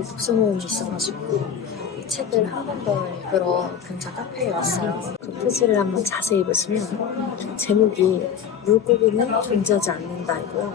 갑자기 독서 모임이 있어가지고 이 책을 한 번 더 읽으러 근처 카페에 왔어요. 그 표지를 한번 자세히 보시면 제목이 물고기는 존재하지 않는다이고요.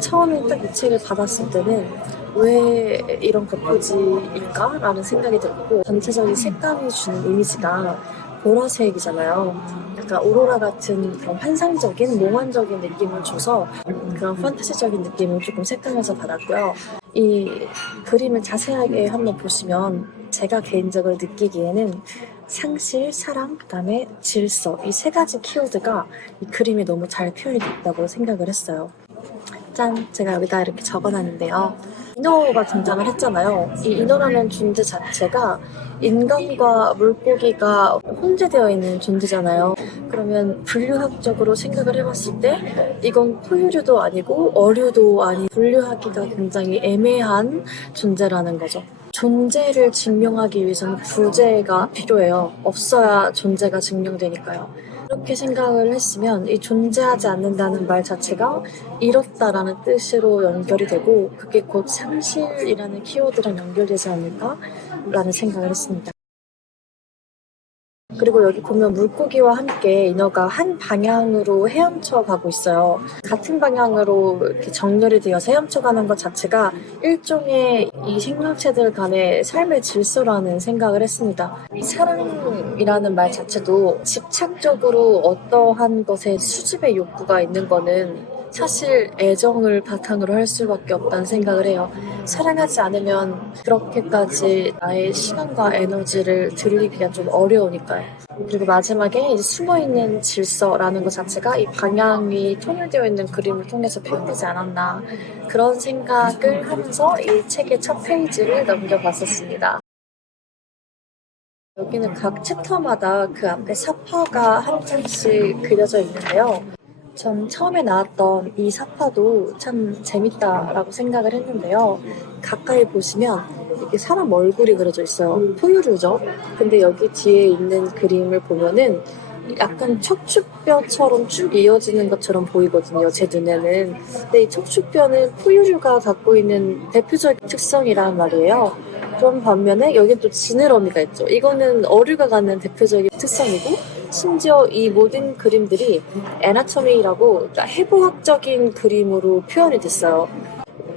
처음에 딱 이 책을 받았을 때는 왜 이런 겉표지일까? 라는 생각이 들었고, 전체적인 색감이 주는 이미지가 보라색이잖아요. 약간 오로라 같은 그런 환상적인 몽환적인 느낌을 줘서 그런 판타지적인 느낌을 조금 색감에서 받았고요. 이 그림을 자세하게 한번 보시면 제가 개인적으로 느끼기에는 상실, 사랑, 그다음에 질서, 이 세 가지 키워드가 이 그림에 너무 잘 표현이 됐다고 생각을 했어요. 짠! 제가 여기다 이렇게 적어놨는데요. 인어가 등장을 했잖아요. 이 인어라는 존재 자체가 인간과 물고기가 혼재되어 있는 존재잖아요. 그러면 분류학적으로 생각을 해봤을 때 이건 포유류도 아니고 어류도 아닌 분류하기가 굉장히 애매한 존재라는 거죠. 존재를 증명하기 위해서는 부재가 필요해요. 없어야 존재가 증명되니까요. 이렇게 생각을 했으면 이 존재하지 않는다는 말 자체가 잃었다라는 뜻으로 연결이 되고 그게 곧 상실이라는 키워드랑 연결되지 않을까라는 생각을 했습니다. 그리고 여기 보면 물고기와 함께 인어가 한 방향으로 헤엄쳐 가고 있어요. 같은 방향으로 이렇게 정렬이 되어서 헤엄쳐 가는 것 자체가 일종의 이 생명체들 간의 삶의 질서라는 생각을 했습니다. 이 사랑이라는 말 자체도 집착적으로 어떠한 것에 수집의 욕구가 있는 거는 사실 애정을 바탕으로 할 수밖에 없다는 생각을 해요. 사랑하지 않으면 그렇게까지 나의 시간과 에너지를 들이기가 좀 어려우니까요. 그리고 마지막에 이제 숨어있는 질서라는 것 자체가 이 방향이 통일되어 있는 그림을 통해서 표현되지 않았나 그런 생각을 하면서 이 책의 첫 페이지를 넘겨봤었습니다. 여기는 각 챕터마다 그 앞에 사파가 한 장씩 그려져 있는데요. 전 처음에 나왔던 이 사파도 참 재밌다라고 생각을 했는데요. 가까이 보시면 이렇게 사람 얼굴이 그려져 있어요. 포유류죠. 근데 여기 뒤에 있는 그림을 보면은 약간 척추뼈처럼 쭉 이어지는 것처럼 보이거든요. 제 눈에는. 근데 이 척추뼈는 포유류가 갖고 있는 대표적인 특성이란 말이에요. 그런 반면에 여긴 또 지느러미가 있죠. 이거는 어류가 갖는 대표적인 특성이고 심지어 이 모든 그림들이 애나토미라고 그러니까 해부학적인 그림으로 표현이 됐어요.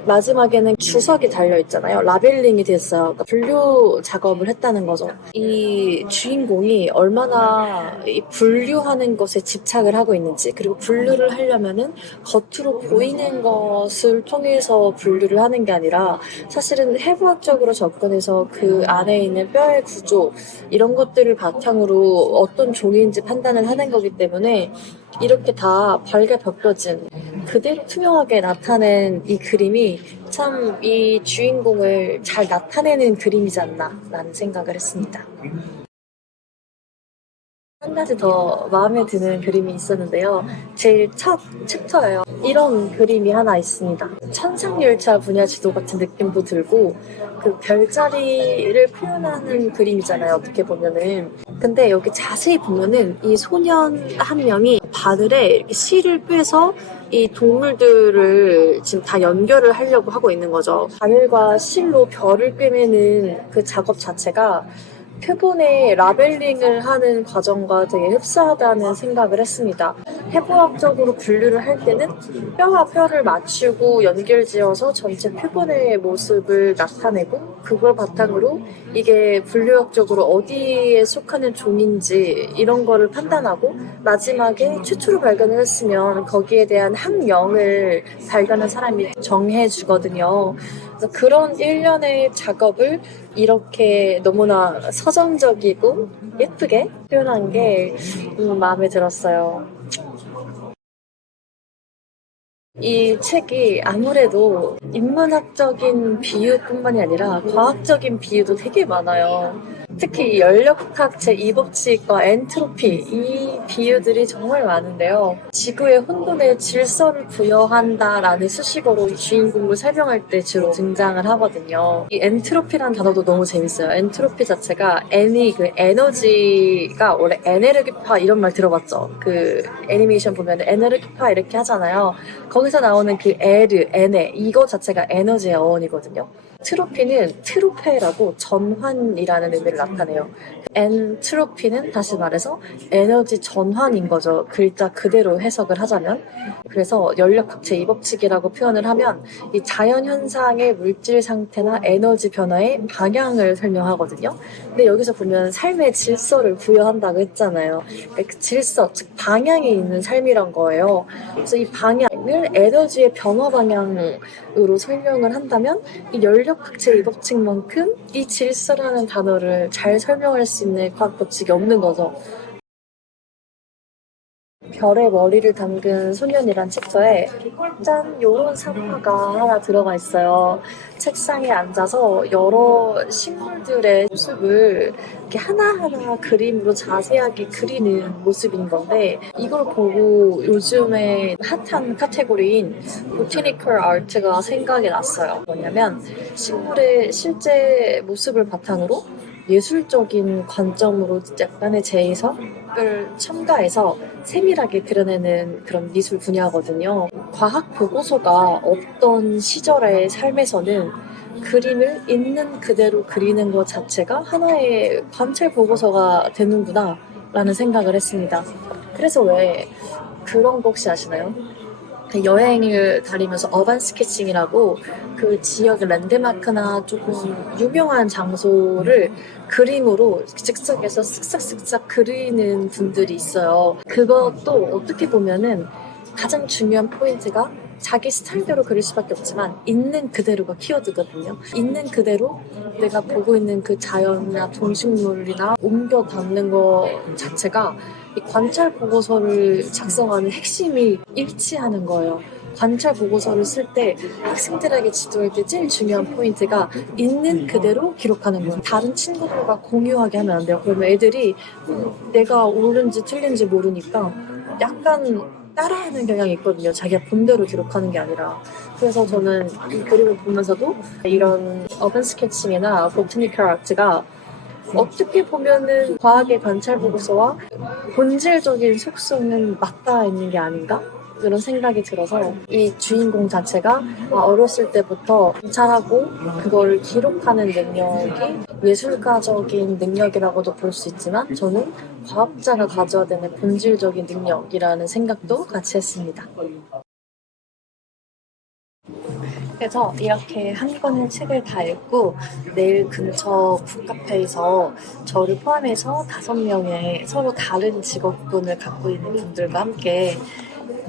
마지막에는 주석이 달려있잖아요. 라벨링이 됐어요. 그러니까 분류 작업을 했다는 거죠. 이 주인공이 얼마나 이 분류하는 것에 집착을 하고 있는지 그리고 분류를 하려면은 겉으로 보이는 것을 통해서 분류를 하는 게 아니라 사실은 해부학적으로 접근해서 그 안에 있는 뼈의 구조 이런 것들을 바탕으로 어떤 종인지 판단을 하는 거기 때문에 이렇게 다 발가벗겨진 그대로 투명하게 나타낸 이 그림이 참 이 주인공을 잘 나타내는 그림이지 않나 라는 생각을 했습니다. 한 가지 더 마음에 드는 그림이 있었는데요. 제일 첫 챕터예요. 이런 그림이 하나 있습니다. 천상열차 분야 지도 같은 느낌도 들고 그 별자리를 표현하는 그림이잖아요. 어떻게 보면은. 근데 여기 자세히 보면은 이 소년 한 명이 바늘에 이렇게 실을 빼서 이 동물들을 지금 다 연결을 하려고 하고 있는 거죠. 바늘과 실로 별을 꿰매는 그 작업 자체가 표본의 라벨링을 하는 과정과 되게 흡사하다는 생각을 했습니다. 해부학적으로 분류를 할 때는 뼈와 뼈를 맞추고 연결지어서 전체 표본의 모습을 나타내고 그걸 바탕으로 이게 분류학적으로 어디에 속하는 종인지 이런 거를 판단하고 마지막에 최초로 발견을 했으면 거기에 대한 학명을 발견한 사람이 정해주거든요. 그래서 그런 일련의 작업을 이렇게 너무나 서정적이고 예쁘게 표현한 게 마음에 들었어요. 이 책이 아무래도 인문학적인 비유뿐만이 아니라 과학적인 비유도 되게 많아요. 특히 연력학 제2법칙과 엔트로피 이 비유들이 정말 많은데요. 지구의 혼돈에 질서를 부여한다라는 수식어로 이 주인공을 설명할 때 주로 등장을 하거든요. 이 엔트로피라는 단어도 너무 재밌어요. 엔트로피 자체가 N이 그 에너지가 원래 에네르기파 이런 말 들어봤죠? 그 애니메이션 보면 에네르기파 이렇게 하잖아요. 거기서 나오는 그 에르, 에네 이거 자체가 에너지의 어원이거든요. 트로피는 트로페라고 전환이라는 의미를 나타내요. 엔트로피는 다시 말해서 에너지 전환인 거죠. 글자 그대로 해석을 하자면. 그래서 연력학체 이법칙이라고 표현을 하면 이 자연현상의 물질 상태나 에너지 변화의 방향을 설명하거든요. 근데 여기서 보면 삶의 질서를 부여한다고 했잖아요. 그 질서, 즉 방향이 있는 삶이란 거예요. 그래서 이 방향을 에너지의 변화 방향으로 설명을 한다면 이 연력학체 이법칙만큼 이 질서라는 단어를 잘 설명할 수 있는 과학 법칙이 없는 거죠. 별의 머리를 담근 소년이란 챕터에 짠 요런 사파가 하나 들어가 있어요. 책상에 앉아서 여러 식물들의 모습을 이렇게 하나하나 그림으로 자세하게 그리는 모습인 건데 이걸 보고 요즘에 핫한 카테고리인 보테니컬 아트가 생각이 났어요. 뭐냐면 식물의 실제 모습을 바탕으로 예술적인 관점으로 약간의 제해석을 첨가해서 세밀하게 그려내는 그런 미술 분야거든요. 과학 보고서가 없던 시절의 삶에서는 그림을 있는 그대로 그리는 것 자체가 하나의 관찰 보고서가 되는구나 라는 생각을 했습니다. 그래서 왜 그런 거 혹시 아시나요? 여행을 다니면서 어반 스케칭이라고 그 지역의 랜드마크나 조금 유명한 장소를 그림으로 즉석에서 쓱싹쓱싹 그리는 분들이 있어요. 그것도 어떻게 보면은 가장 중요한 포인트가 자기 스타일대로 그릴 수밖에 없지만 있는 그대로가 키워드거든요. 있는 그대로 내가 보고 있는 그 자연이나 동식물이나 옮겨 담는 것 자체가 이 관찰 보고서를 작성하는 핵심이 일치하는 거예요. 관찰 보고서를 쓸 때 학생들에게 지도할 때 제일 중요한 포인트가 있는 그대로 기록하는 거예요. 다른 친구들과 공유하게 하면 안 돼요. 그러면 애들이 내가 옳은지 틀린지 모르니까 약간 따라하는 경향이 있거든요. 자기가 본대로 기록하는 게 아니라. 그래서 저는 이 그림을 보면서도 이런 어반 스케칭이나 보트니컬 아트가 어떻게 보면은 과학의 관찰 보고서와 본질적인 속성은 맞닿아 있는 게 아닌가? 그런 생각이 들어서 이 주인공 자체가 어렸을 때부터 관찰하고 그거를 기록하는 능력이 예술가적인 능력이라고도 볼 수 있지만 저는 과학자가 가져야 되는 본질적인 능력이라는 생각도 같이 했습니다. 그래서 이렇게 한 권의 책을 다 읽고 내일 근처 북카페에서 저를 포함해서 5명의 서로 다른 직업군을 갖고 있는 분들과 함께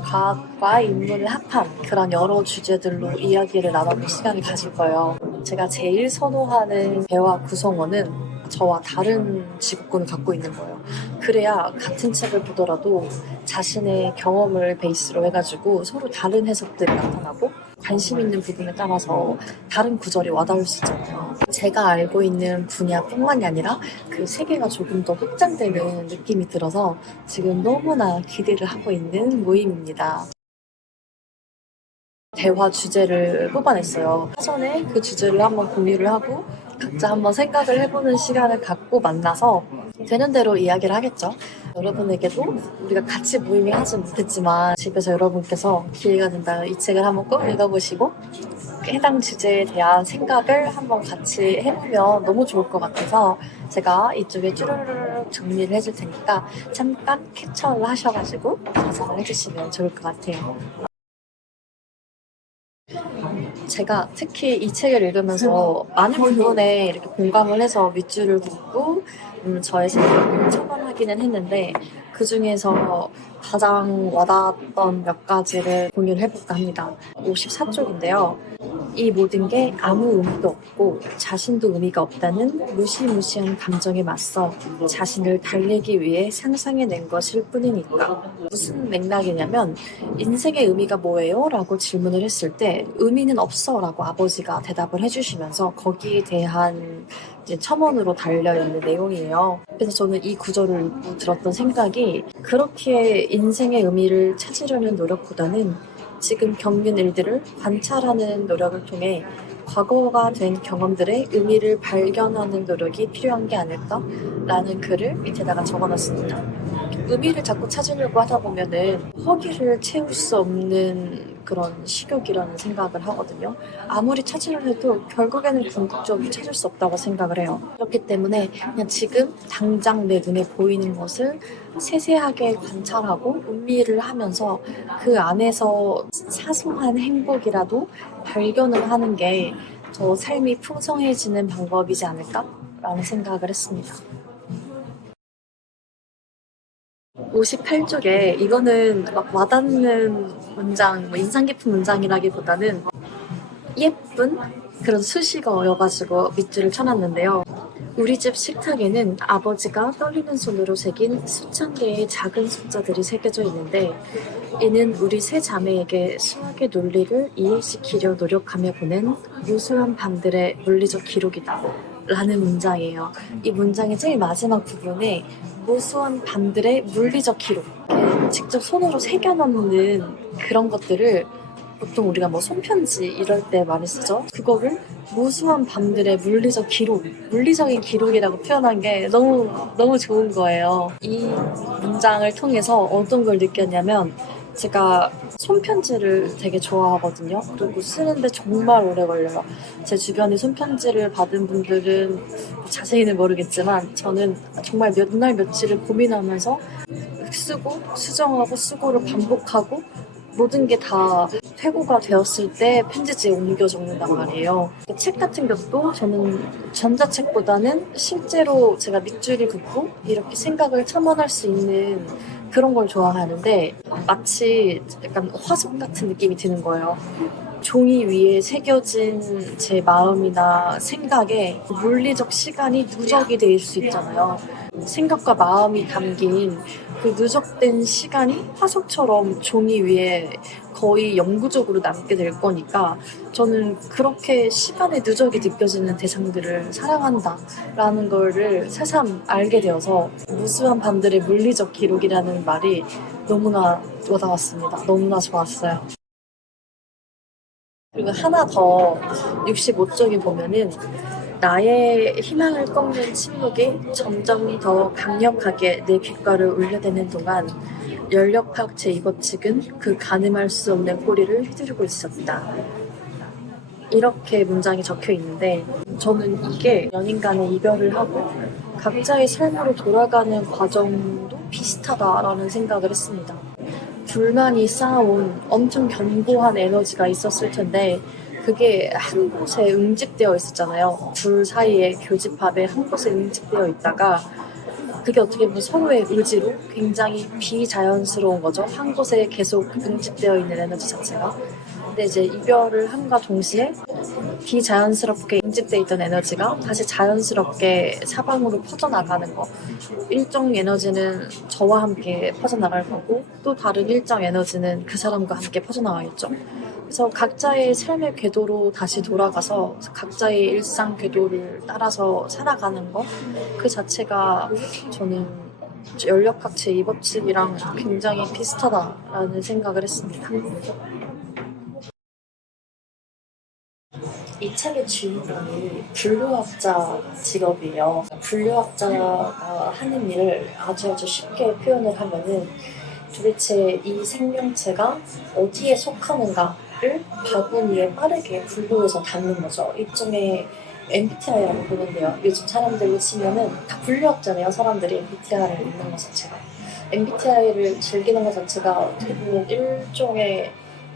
과학과 인문을 합한 그런 여러 주제들로 이야기를 나눠볼 시간을 가질 거예요. 제가 제일 선호하는 대화 구성원은 저와 다른 직업군을 갖고 있는 거예요. 그래야 같은 책을 보더라도 자신의 경험을 베이스로 해가지고 서로 다른 해석들이 나타나고 관심 있는 부분에 따라서 다른 구절이 와닿을 수 있잖아요. 제가 알고 있는 분야뿐만이 아니라 그 세계가 조금 더 확장되는 느낌이 들어서 지금 너무나 기대를 하고 있는 모임입니다. 대화 주제를 뽑아냈어요. 사전에 그 주제를 한번 공유를 하고 각자 한번 생각을 해보는 시간을 갖고 만나서 되는 대로 이야기를 하겠죠. 여러분에게도 우리가 같이 모임을 하지 못했지만 집에서 여러분께서 기회가 된다면 이 책을 한번 꼭 읽어보시고 해당 주제에 대한 생각을 한번 같이 해보면 너무 좋을 것 같아서 제가 이쪽에 쭈루루룩 정리를 해줄 테니까 잠깐 캡처를 하셔가지고 저장을 해주시면 좋을 것 같아요. 제가 특히 이 책을 읽으면서 많은 부분에 이렇게 공감을 해서 밑줄을 긋고 저의 생각을 첨언하기는 했는데 그 중에서 가장 와닿았던 몇 가지를 공유를 해볼까 합니다. 54쪽인데요. 이 모든 게 아무 의미도 없고 자신도 의미가 없다는 무시무시한 감정에 맞서 자신을 달래기 위해 상상해낸 것일 뿐이니까. 무슨 맥락이냐면 인생의 의미가 뭐예요? 라고 질문을 했을 때 의미는 없어 라고 아버지가 대답을 해주시면서 거기에 대한 이제 첨언으로 달려있는 내용이에요. 그래서 저는 이 구절을 읽고 들었던 생각이 그렇게 인생의 의미를 찾으려는 노력보다는 지금 겪는 일들을 관찰하는 노력을 통해 과거가 된 경험들의 의미를 발견하는 노력이 필요한 게 아닐까라는 글을 밑에다가 적어놨습니다. 의미를 자꾸 찾으려고 하다 보면은 허기를 채울 수 없는 그런 식욕이라는 생각을 하거든요. 아무리 찾으려 해도 결국에는 궁극적으로 찾을 수 없다고 생각을 해요. 그렇기 때문에 그냥 지금 당장 내 눈에 보이는 것을 세세하게 관찰하고 음미를 하면서 그 안에서 사소한 행복이라도 발견을 하는 게 저 삶이 풍성해지는 방법이지 않을까라는 생각을 했습니다. 58쪽에 이거는 막 와닿는 문장, 뭐 인상 깊은 문장이라기보다는 예쁜 그런 수식어여가지고 밑줄을 쳐놨는데요. 우리 집 식탁에는 아버지가 떨리는 손으로 새긴 수천 개의 작은 숫자들이 새겨져 있는데 이는 우리 세 자매에게 수학의 논리를 이해시키려 노력하며 보낸 무수한 밤들의 물리적 기록이다 라는 문장이에요. 이 문장의 제일 마지막 부분에 무수한 밤들의 물리적 기록, 이렇게 직접 손으로 새겨넣는 그런 것들을 보통 우리가 뭐 손편지 이럴 때 많이 쓰죠. 그거를 무수한 밤들의 물리적 기록, 물리적인 기록이라고 표현한 게 너무 좋은 거예요. 이 문장을 통해서 어떤 걸 느꼈냐면 제가 손편지를 되게 좋아하거든요. 그리고 쓰는데 정말 오래 걸려요. 제 주변에 손편지를 받은 분들은 자세히는 모르겠지만 저는 정말 몇 날 며칠을 고민하면서 쓰고 수정하고 수고를 반복하고 모든 게 다 회고가 되었을 때 편지지에 옮겨 적는단 말이에요. 책 같은 것도 저는 전자책보다는 실제로 제가 밑줄을 긋고 이렇게 생각을 첨언할 수 있는 그런 걸 좋아하는데 마치 약간 화석 같은 느낌이 드는 거예요. 종이 위에 새겨진 제 마음이나 생각에 물리적 시간이 누적이 될 수 있잖아요. 생각과 마음이 담긴 그 누적된 시간이 화석처럼 종이 위에 거의 영구적으로 남게 될 거니까 저는 그렇게 시간의 누적이 느껴지는 대상들을 사랑한다라는 거를 새삼 알게 되어서 무수한 밤들의 물리적 기록이라는 말이 너무나 와닿았습니다. 너무나 좋았어요. 그리고 하나 더 65쪽에 보면은 나의 희망을 꺾는 침묵이 점점 더 강력하게 내 귓가를 울려대는 동안 연력학 제2법칙은 그 가늠할 수 없는 꼬리를 휘두르고 있었다. 이렇게 문장이 적혀 있는데 저는 이게 연인 간의 이별을 하고 각자의 삶으로 돌아가는 과정도 비슷하다라는 생각을 했습니다. 불만이 쌓아온 엄청 견고한 에너지가 있었을 텐데 그게 한 곳에 응집되어 있었잖아요. 둘 사이의 교집합에 한 곳에 응집되어 있다가 그게 어떻게 보면 서로의 의지로 굉장히 비자연스러운 거죠. 한 곳에 계속 응집되어 있는 에너지 자체가. 근데 이제 이별을 함과 동시에 비자연스럽게 응집돼 있던 에너지가 다시 자연스럽게 사방으로 퍼져나가는 거. 일정 에너지는 저와 함께 퍼져나갈 거고 또 다른 일정 에너지는 그 사람과 함께 퍼져나가겠죠. 그래서 각자의 삶의 궤도로 다시 돌아가서 각자의 일상 궤도를 따라서 살아가는 것 그 자체가 저는 연력학 제2법칙이랑 굉장히 비슷하다라는 생각을 했습니다. 이 책의 주인공이 분류학자 직업이에요. 분류학자가 하는 일을 아주 쉽게 표현을 하면은 도대체 이 생명체가 어디에 속하는가를 바구니에 빠르게 분류해서 담는 거죠. 일종의 MBTI라고 보는데요. 요즘 사람들로 치면은 다 분류학자네요. 사람들이 MBTI를 읽는 것 자체가. MBTI를 즐기는 것 자체가 어떻게 보면 일종의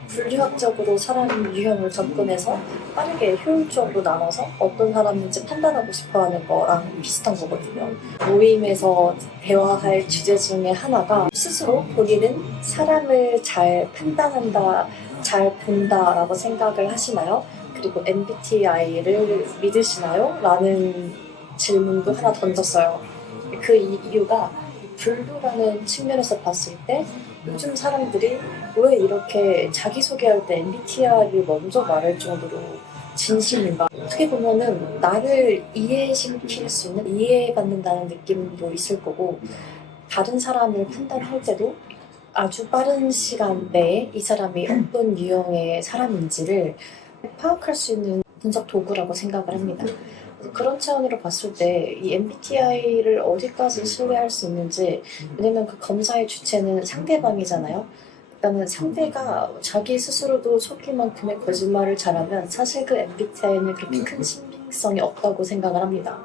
분류학적으로 사람 유형을 접근해서 빠르게 효율적으로 나눠서 어떤 사람인지 판단하고 싶어하는 거랑 비슷한 거거든요. 모임에서 대화할 주제 중에 하나가 스스로 본인은 사람을 잘 판단한다, 잘 본다라고 생각을 하시나요? 그리고 MBTI를 믿으시나요? 라는 질문도 하나 던졌어요. 그 이유가 분류라는 측면에서 봤을 때 요즘 사람들이 왜 이렇게 자기소개할 때 MBTI를 먼저 말할 정도로 진심인가? 어떻게 보면은 나를 이해시킬 수 있는, 이해받는다는 느낌도 있을 거고 다른 사람을 판단할 때도 아주 빠른 시간 내에 이 사람이 어떤 유형의 사람인지를 파악할 수 있는 분석 도구라고 생각을 합니다. 그런 차원으로 봤을 때 이 MBTI를 어디까지 신뢰할 수 있는지, 왜냐면 그 검사의 주체는 상대방이잖아요. 일단은 상대가 자기 스스로도 속일 만큼의 거짓말을 잘하면 사실 그 MBTI에는 그렇게 큰 신빙성이 없다고 생각을 합니다.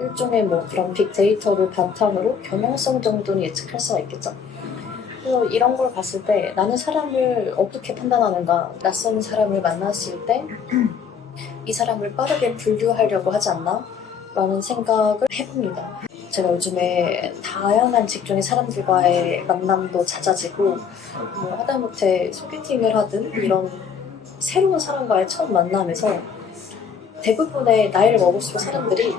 일종의 뭐 그런 빅데이터를 바탕으로 경향성 정도는 예측할 수가 있겠죠. 그래서 이런 걸 봤을 때 나는 사람을 어떻게 판단하는가, 낯선 사람을 만났을 때 이 사람을 빠르게 분류하려고 하지 않나? 라는 생각을 해봅니다. 제가 요즘에 다양한 직종의 사람들과의 만남도 잦아지고 뭐 하다못해 소개팅을 하든 이런 새로운 사람과의 첫 만남에서 대부분의 나이를 먹을수록 사람들이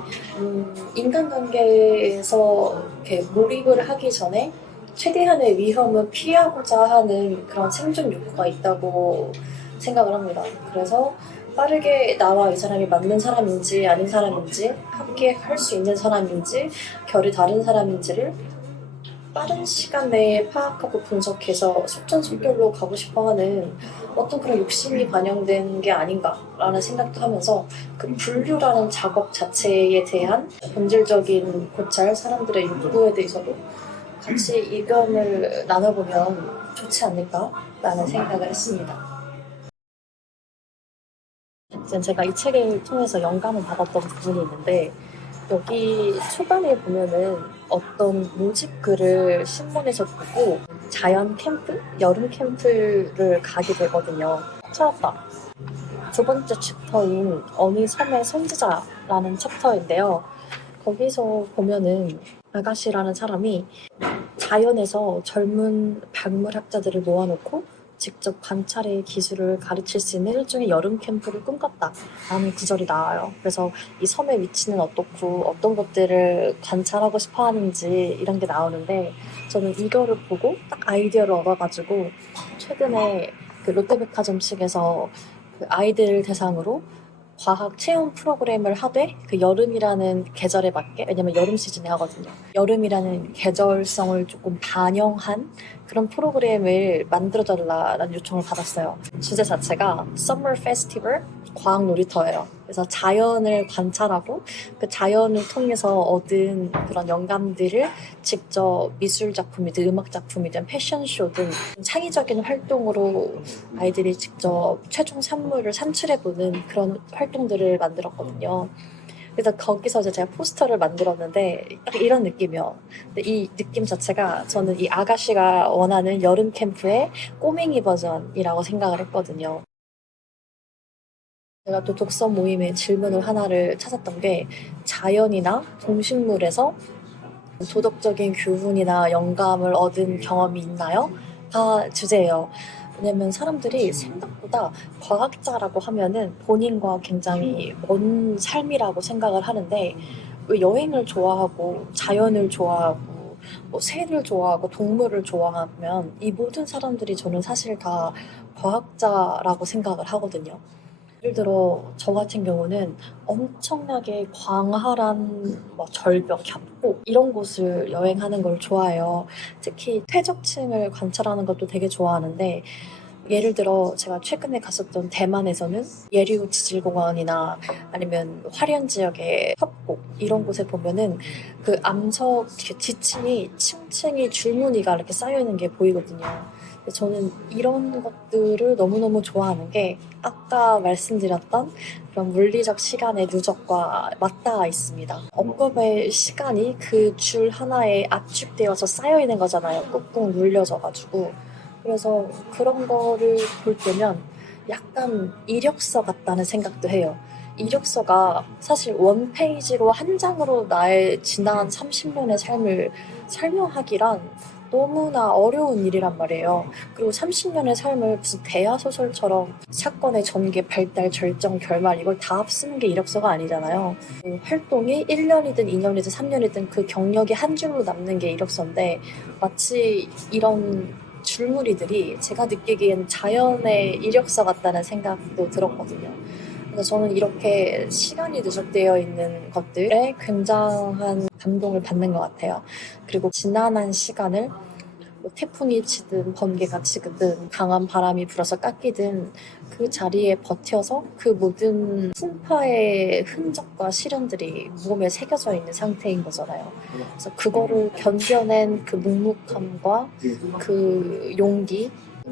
인간관계에서 이렇게 몰입을 하기 전에 최대한의 위험을 피하고자 하는 그런 생존 욕구가 있다고 생각을 합니다. 그래서 빠르게 나와 이 사람이 맞는 사람인지 아닌 사람인지 함께 할 수 있는 사람인지 결이 다른 사람인지를 빠른 시간 내에 파악하고 분석해서 속전속결로 가고 싶어하는 어떤 그런 욕심이 반영된 게 아닌가라는 생각도 하면서 그 분류라는 작업 자체에 대한 본질적인 고찰, 사람들의 욕구에 대해서도 같이 의견을 나눠보면 좋지 않을까라는 생각을 했습니다. 제가 이 책을 통해서 영감을 받았던 부분이 있는데 여기 초반에 보면은 어떤 모집 글을 신문에서 보고 자연 캠프? 여름 캠프를 가게 되거든요. 찾았다. 두 번째 챕터인 어느 섬의 선지자라는 챕터인데요. 거기서 보면은 아가씨라는 사람이 자연에서 젊은 박물학자들을 모아놓고 직접 관찰의 기술을 가르칠 수 있는 일종의 여름 캠프를 꿈꿨다라는 구절이 나와요. 그래서 이 섬의 위치는 어떻고 어떤 것들을 관찰하고 싶어 하는지 이런 게 나오는데 저는 이거를 보고 딱 아이디어를 얻어가지고 최근에 그 롯데백화점 측에서 그 아이들 대상으로 과학 체험 프로그램을 하되 그 여름이라는 계절에 맞게 왜냐면 여름 시즌에 하거든요. 여름이라는 계절성을 조금 반영한 그런 프로그램을 만들어달라는 요청을 받았어요. 주제 자체가 Summer Festival 과학 놀이터예요. 그래서 자연을 관찰하고 그 자연을 통해서 얻은 그런 영감들을 직접 미술 작품이든 음악 작품이든 패션쇼든 창의적인 활동으로 아이들이 직접 최종 산물을 산출해보는 그런 활동들을 만들었거든요. 그래서 거기서 이제 제가 포스터를 만들었는데 딱 이런 느낌이요. 근데 이 느낌 자체가 저는 이 아가씨가 원하는 여름 캠프의 꼬맹이 버전이라고 생각을 했거든요. 제가 또 독서 모임의 질문을 하나를 찾았던 게 자연이나 동식물에서 도덕적인 교훈이나 영감을 얻은 경험이 있나요? 가 주제예요. 왜냐면 사람들이 생각보다 과학자라고 하면은 본인과 굉장히 먼 삶이라고 생각을 하는데 왜 여행을 좋아하고 자연을 좋아하고 뭐 새를 좋아하고 동물을 좋아하면 이 모든 사람들이 저는 사실 다 과학자라고 생각을 하거든요. 예를 들어 저 같은 경우는 엄청나게 광활한 뭐 절벽, 협곡 이런 곳을 여행하는 걸 좋아해요. 특히 퇴적층을 관찰하는 것도 되게 좋아하는데 예를 들어 제가 최근에 갔었던 대만에서는 예류 지질공원이나 아니면 화련 지역의 협곡 이런 곳에 보면은 그 암석 지층이 층층이 줄무늬가 이렇게 쌓여 있는 게 보이거든요. 근데 저는 이런 것들을 너무너무 좋아하는 게 아까 말씀드렸던 그런 물리적 시간의 누적과 맞닿아 있습니다. 억겁의 시간이 그 줄 하나에 압축되어서 쌓여 있는 거잖아요. 꾹꾹 눌려져가지고. 그래서 그런 거를 볼 때면 약간 이력서 같다는 생각도 해요. 이력서가 사실 원 페이지로 한 장으로 나의 지난 30년의 삶을 설명하기란 너무나 어려운 일이란 말이에요. 그리고 30년의 삶을 무슨 대하소설처럼 사건의 전개, 발달, 절정, 결말 이걸 다 쓰는 게 이력서가 아니잖아요. 그 활동이 1년이든 2년이든 3년이든 그 경력이 한 줄로 남는 게 이력서인데 마치 이런 줄무리들이 제가 느끼기엔 자연의 이력서 같다는 생각도 들었거든요. 그래서 저는 이렇게 시간이 누적되어 있는 것들에 굉장한 감동을 받는 것 같아요. 그리고 지난한 시간을 뭐 태풍이 치든 번개가 치든 강한 바람이 불어서 깎이든 그 자리에 버텨서 그 모든 풍파의 흔적과 시련들이 몸에 새겨져 있는 상태인 거잖아요. 그래서 그거를 견뎌낸 그 묵묵함과 그 용기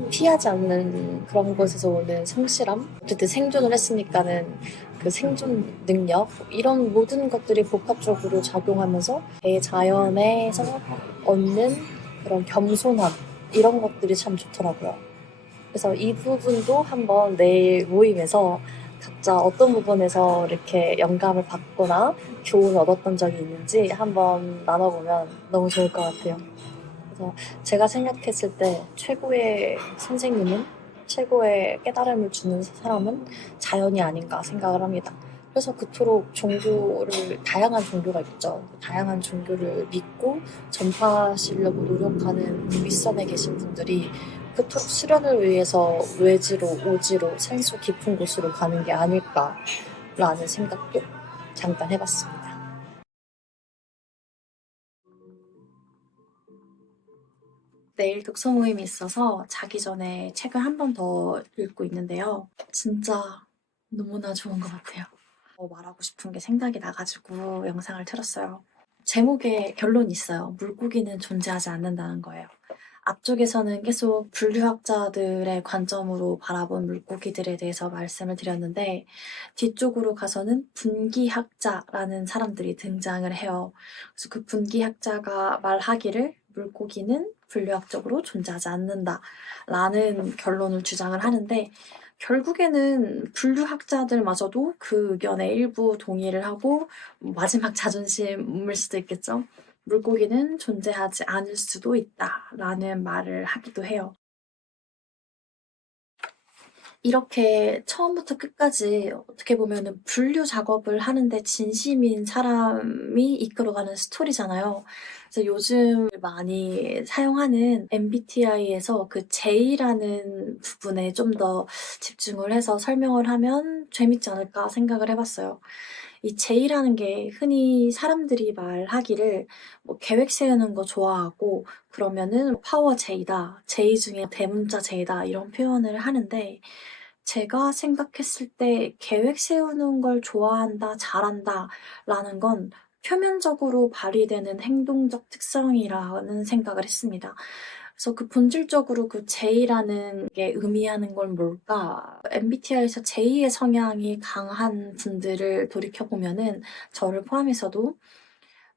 피하지 않는 그런 곳에서 오는 성실함? 어쨌든 생존을 했으니까는 그 생존 능력? 이런 모든 것들이 복합적으로 작용하면서 대자연에서 얻는 그런 겸손함? 이런 것들이 참 좋더라고요. 그래서 이 부분도 한번 내일 모임에서 각자 어떤 부분에서 이렇게 영감을 받거나 교훈을 얻었던 적이 있는지 한번 나눠보면 너무 좋을 것 같아요. 그래서 제가 생각했을 때 최고의 선생님은, 최고의 깨달음을 주는 사람은 자연이 아닌가 생각을 합니다. 그래서 그토록 다양한 종교가 있죠. 다양한 종교를 믿고 전파하시려고 노력하는 윗선에 계신 분들이 그토록 수련을 위해서 외지로, 오지로, 산속 깊은 곳으로 가는 게 아닐까라는 생각도 잠깐 해봤습니다. 내일 독서 모임이 있어서 자기 전에 책을 한 번 더 읽고 있는데요. 진짜 너무나 좋은 것 같아요. 말하고 싶은 게 생각이 나가지고 영상을 틀었어요. 제목에 결론이 있어요. 물고기는 존재하지 않는다는 거예요. 앞쪽에서는 계속 분류학자들의 관점으로 바라본 물고기들에 대해서 말씀을 드렸는데 뒤쪽으로 가서는 분기학자라는 사람들이 등장을 해요. 그래서 그 분기학자가 말하기를 물고기는 분류학적으로 존재하지 않는다라는 결론을 주장을 하는데 결국에는 분류학자들마저도 그 의견에 일부 동의를 하고 마지막 자존심일 수도 있겠죠. 물고기는 존재하지 않을 수도 있다라는 말을 하기도 해요. 이렇게 처음부터 끝까지 어떻게 보면은 분류 작업을 하는데 진심인 사람이 이끌어가는 스토리잖아요. 그래서 요즘 많이 사용하는 MBTI에서 그 J라는 부분에 좀 더 집중을 해서 설명을 하면 재밌지 않을까 생각을 해봤어요. 이 J라는 게 흔히 사람들이 말하기를 뭐 계획 세우는 거 좋아하고 그러면은 파워 J다, J 중에 대문자 J다 이런 표현을 하는데 제가 생각했을 때 계획 세우는 걸 좋아한다, 잘한다 라는 건 표면적으로 발휘되는 행동적 특성이라는 생각을 했습니다. 그래서 그 본질적으로 그 J라는 게 의미하는 건 뭘까? MBTI에서 J의 성향이 강한 분들을 돌이켜보면은 저를 포함해서도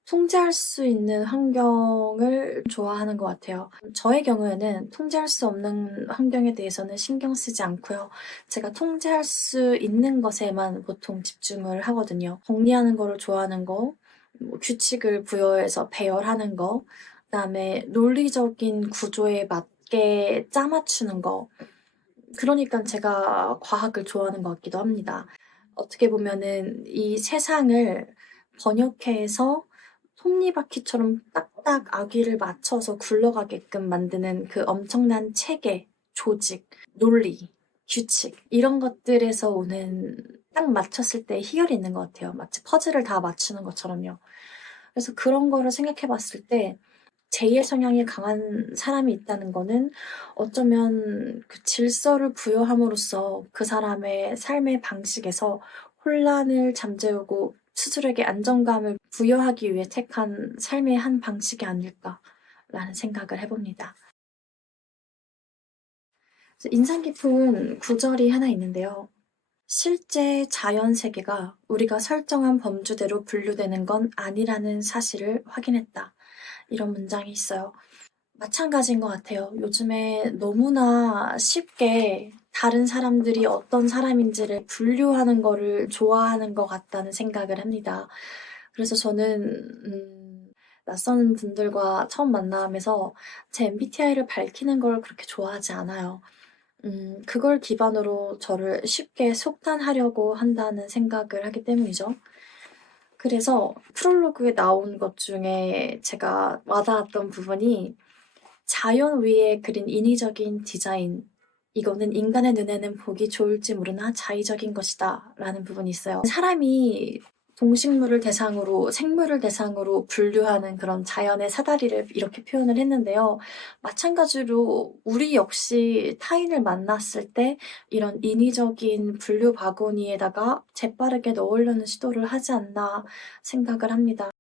통제할 수 있는 환경을 좋아하는 것 같아요. 저의 경우에는 통제할 수 없는 환경에 대해서는 신경 쓰지 않고요. 제가 통제할 수 있는 것에만 보통 집중을 하거든요. 정리하는 거를 좋아하는 거, 뭐 규칙을 부여해서 배열하는 거, 그다음에 논리적인 구조에 맞게 짜맞추는 거. 그러니까 제가 과학을 좋아하는 것 같기도 합니다. 어떻게 보면은 이 세상을 번역해서 톱니바퀴처럼 딱딱 아기를 맞춰서 굴러가게끔 만드는 그 엄청난 체계, 조직, 논리, 규칙 이런 것들에서 오는 딱 맞췄을 때 희열이 있는 것 같아요. 마치 퍼즐을 다 맞추는 것처럼요. 그래서 그런 거를 생각해 봤을 때 제2의 성향이 강한 사람이 있다는 거는 어쩌면 그 질서를 부여함으로써 그 사람의 삶의 방식에서 혼란을 잠재우고 스스로에게 안정감을 부여하기 위해 택한 삶의 한 방식이 아닐까라는 생각을 해봅니다. 인상 깊은 구절이 하나 있는데요. 실제 자연 세계가 우리가 설정한 범주대로 분류되는 건 아니라는 사실을 확인했다. 이런 문장이 있어요. 마찬가지인 것 같아요. 요즘에 너무나 쉽게 다른 사람들이 어떤 사람인지를 분류하는 거를 좋아하는 것 같다는 생각을 합니다. 그래서 저는 낯선 분들과 처음 만나면서 제 MBTI를 밝히는 걸 그렇게 좋아하지 않아요. 그걸 기반으로 저를 쉽게 속단하려고 한다는 생각을 하기 때문이죠. 그래서 프롤로그에 나온 것 중에 제가 와닿았던 부분이 자연 위에 그린 인위적인 디자인. 이거는 인간의 눈에는 보기 좋을지 모르나 자의적인 것이다. 라는 부분이 있어요. 사람이 동식물을 대상으로, 생물을 대상으로 분류하는 그런 자연의 사다리를 이렇게 표현을 했는데요. 마찬가지로 우리 역시 타인을 만났을 때 이런 인위적인 분류 바구니에다가 재빠르게 넣으려는 시도를 하지 않나 생각을 합니다.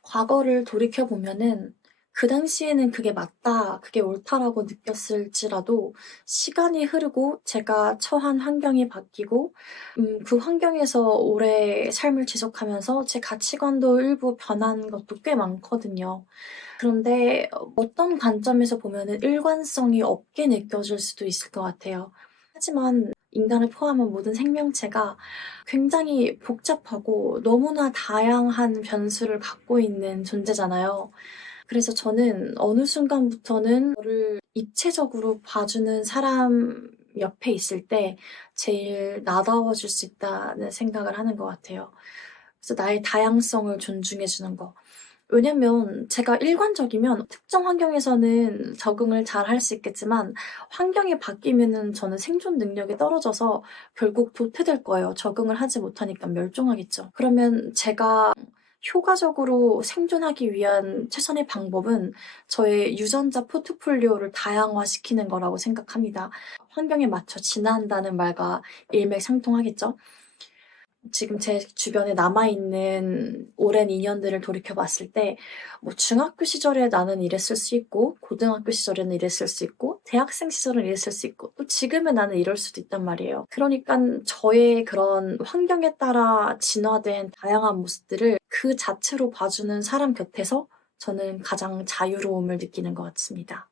과거를 돌이켜보면은 그 당시에는 그게 맞다, 그게 옳다라고 느꼈을지라도 시간이 흐르고 제가 처한 환경이 바뀌고 그 환경에서 오래 삶을 지속하면서 제 가치관도 일부 변한 것도 꽤 많거든요. 그런데 어떤 관점에서 보면은 일관성이 없게 느껴질 수도 있을 것 같아요. 하지만 인간을 포함한 모든 생명체가 굉장히 복잡하고 너무나 다양한 변수를 갖고 있는 존재잖아요. 그래서 저는 어느 순간부터는 저를 입체적으로 봐주는 사람 옆에 있을 때 제일 나다워질 수 있다는 생각을 하는 것 같아요. 그래서 나의 다양성을 존중해주는 거. 왜냐면 제가 일관적이면 특정 환경에서는 적응을 잘 할 수 있겠지만 환경이 바뀌면은 저는 생존 능력이 떨어져서 결국 도태될 거예요. 적응을 하지 못하니까 멸종하겠죠. 그러면 제가 효과적으로 생존하기 위한 최선의 방법은 저의 유전자 포트폴리오를 다양화시키는 거라고 생각합니다. 환경에 맞춰 진화한다는 말과 일맥상통하겠죠? 지금 제 주변에 남아있는 오랜 인연들을 돌이켜봤을 때, 뭐 중학교 시절에 나는 이랬을 수 있고, 고등학교 시절에는 이랬을 수 있고, 대학생 시절은 이랬을 수 있고, 또 지금의 나는 이럴 수도 있단 말이에요. 그러니까 저의 그런 환경에 따라 진화된 다양한 모습들을 그 자체로 봐주는 사람 곁에서 저는 가장 자유로움을 느끼는 것 같습니다.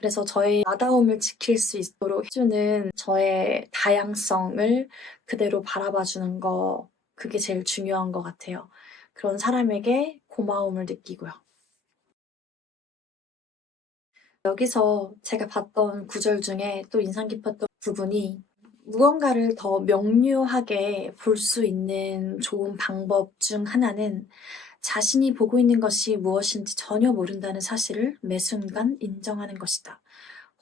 그래서 저의 나다움을 지킬 수 있도록 해주는 저의 다양성을 그대로 바라봐주는 거, 그게 제일 중요한 것 같아요. 그런 사람에게 고마움을 느끼고요. 여기서 제가 봤던 구절 중에 또 인상 깊었던 부분이 무언가를 더 명료하게 볼 수 있는 좋은 방법 중 하나는 자신이 보고 있는 것이 무엇인지 전혀 모른다는 사실을 매 순간 인정하는 것이다.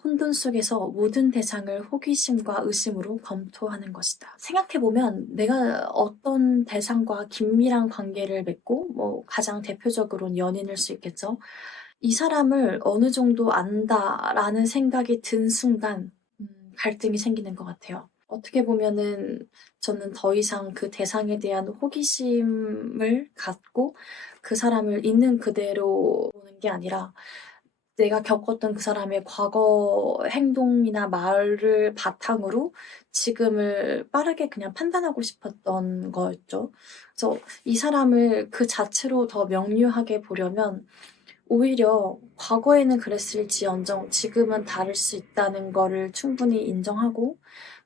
혼돈 속에서 모든 대상을 호기심과 의심으로 검토하는 것이다. 생각해보면 내가 어떤 대상과 긴밀한 관계를 맺고 가장 대표적으로는 연인일 수 있겠죠. 이 사람을 어느 정도 안다라는 생각이 든 순간 갈등이 생기는 것 같아요. 어떻게 보면은 저는 더 이상 그 대상에 대한 호기심을 갖고 그 사람을 있는 그대로 보는 게 아니라 내가 겪었던 그 사람의 과거 행동이나 말을 바탕으로 지금을 빠르게 그냥 판단하고 싶었던 거였죠. 그래서 이 사람을 그 자체로 더 명료하게 보려면 오히려 과거에는 그랬을지언정 지금은 다를 수 있다는 거를 충분히 인정하고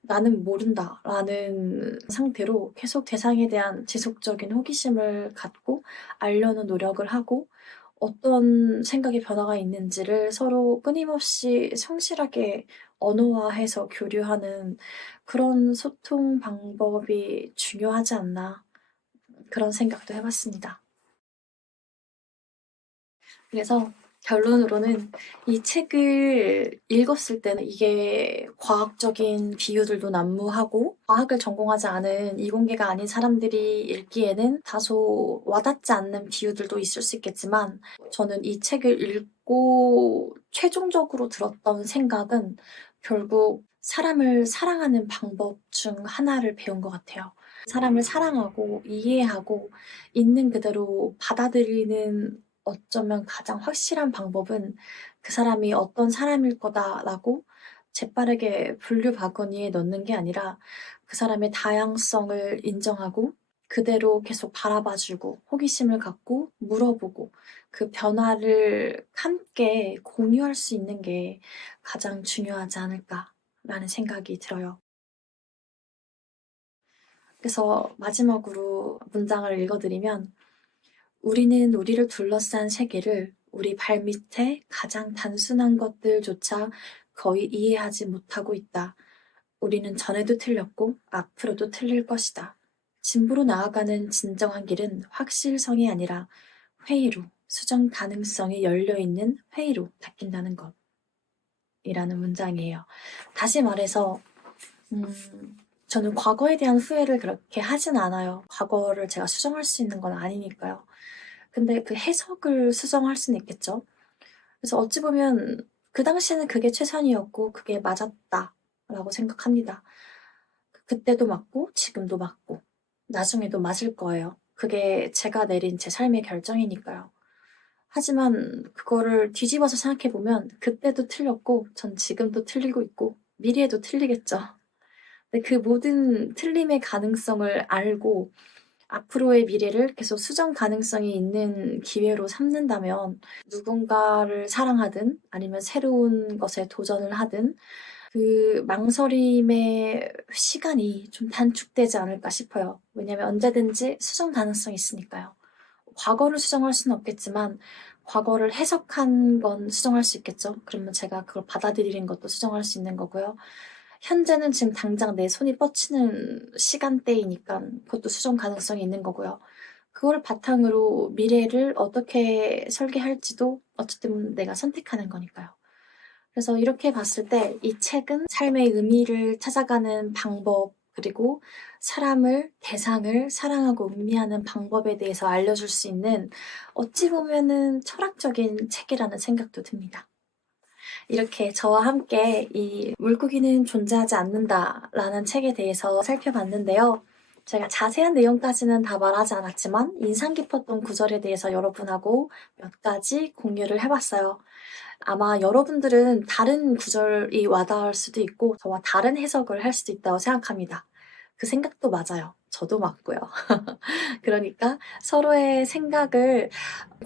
나는 모른다라는 상태로 계속 대상에 대한 지속적인 호기심을 갖고 알려는 노력을 하고 어떤 생각의 변화가 있는지를 서로 끊임없이 성실하게 언어화해서 교류하는 그런 소통 방법이 중요하지 않나 그런 생각도 해봤습니다. 그래서 결론으로는 이 책을 읽었을 때는 이게 과학적인 비유들도 난무하고 과학을 전공하지 않은 이공계가 아닌 사람들이 읽기에는 다소 와닿지 않는 비유들도 있을 수 있겠지만 저는 이 책을 읽고 최종적으로 들었던 생각은 결국 사람을 사랑하는 방법 중 하나를 배운 것 같아요. 사람을 사랑하고 이해하고 있는 그대로 받아들이는 어쩌면 가장 확실한 방법은 그 사람이 어떤 사람일 거다라고 재빠르게 분류 바구니에 넣는 게 아니라 그 사람의 다양성을 인정하고 그대로 계속 바라봐주고 호기심을 갖고 물어보고 그 변화를 함께 공유할 수 있는 게 가장 중요하지 않을까라는 생각이 들어요. 그래서 마지막으로 문장을 읽어드리면 우리는 우리를 둘러싼 세계를 우리 발밑에 가장 단순한 것들조차 거의 이해하지 못하고 있다. 우리는 전에도 틀렸고 앞으로도 틀릴 것이다. 진보로 나아가는 진정한 길은 확실성이 아니라 회의로, 수정 가능성이 열려있는 회의로 닦인다는 것이라는 문장이에요. 다시 말해서 저는 과거에 대한 후회를 그렇게 하진 않아요. 과거를 제가 수정할 수 있는 건 아니니까요. 근데 그 해석을 수정할 수는 있겠죠. 그래서 어찌 보면 그 당시에는 그게 최선이었고 그게 맞았다라고 생각합니다. 그때도 맞고 지금도 맞고 나중에도 맞을 거예요. 그게 제가 내린 제 삶의 결정이니까요. 하지만 그거를 뒤집어서 생각해보면 그때도 틀렸고 전 지금도 틀리고 있고 미래에도 틀리겠죠. 근데 그 모든 틀림의 가능성을 알고 앞으로의 미래를 계속 수정 가능성이 있는 기회로 삼는다면 누군가를 사랑하든 아니면 새로운 것에 도전을 하든 그 망설임의 시간이 좀 단축되지 않을까 싶어요. 왜냐면 언제든지 수정 가능성이 있으니까요. 과거를 수정할 수는 없겠지만 과거를 해석한 건 수정할 수 있겠죠. 그러면 제가 그걸 받아들이는 것도 수정할 수 있는 거고요. 현재는 지금 당장 내 손이 뻗치는 시간대이니까 그것도 수정 가능성이 있는 거고요. 그걸 바탕으로 미래를 어떻게 설계할지도 어쨌든 내가 선택하는 거니까요. 그래서 이렇게 봤을 때 이 책은 삶의 의미를 찾아가는 방법, 그리고 사람을, 대상을 사랑하고 음미하는 방법에 대해서 알려줄 수 있는 어찌 보면은 철학적인 책이라는 생각도 듭니다. 이렇게 저와 함께 이 물고기는 존재하지 않는다라는 책에 대해서 살펴봤는데요. 제가 자세한 내용까지는 다 말하지 않았지만 인상 깊었던 구절에 대해서 여러분하고 몇 가지 공유를 해봤어요. 아마 여러분들은 다른 구절이 와닿을 수도 있고 저와 다른 해석을 할 수도 있다고 생각합니다. 그 생각도 맞아요. 저도 맞고요. 그러니까 서로의 생각을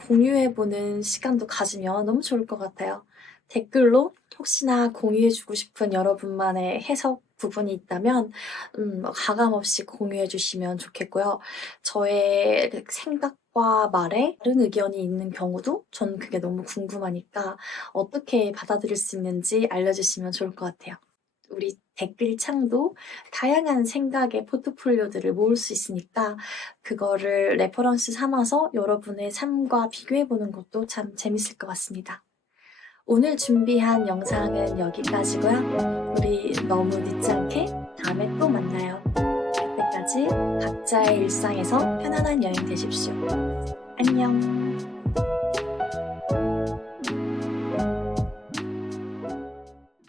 공유해보는 시간도 가지면 너무 좋을 것 같아요. 댓글로 혹시나 공유해주고 싶은 여러분만의 해석 부분이 있다면 가감없이 공유해주시면 좋겠고요. 저의 생각과 말에 다른 의견이 있는 경우도 전 그게 너무 궁금하니까 어떻게 받아들일 수 있는지 알려주시면 좋을 것 같아요. 우리 댓글창도 다양한 생각의 포트폴리오들을 모을 수 있으니까 그거를 레퍼런스 삼아서 여러분의 삶과 비교해보는 것도 참 재밌을 것 같습니다. 오늘 준비한 영상은 여기까지고요. 우리 너무 늦지 않게 다음에 또 만나요. 그때까지 각자의 일상에서 편안한 여행 되십시오. 안녕.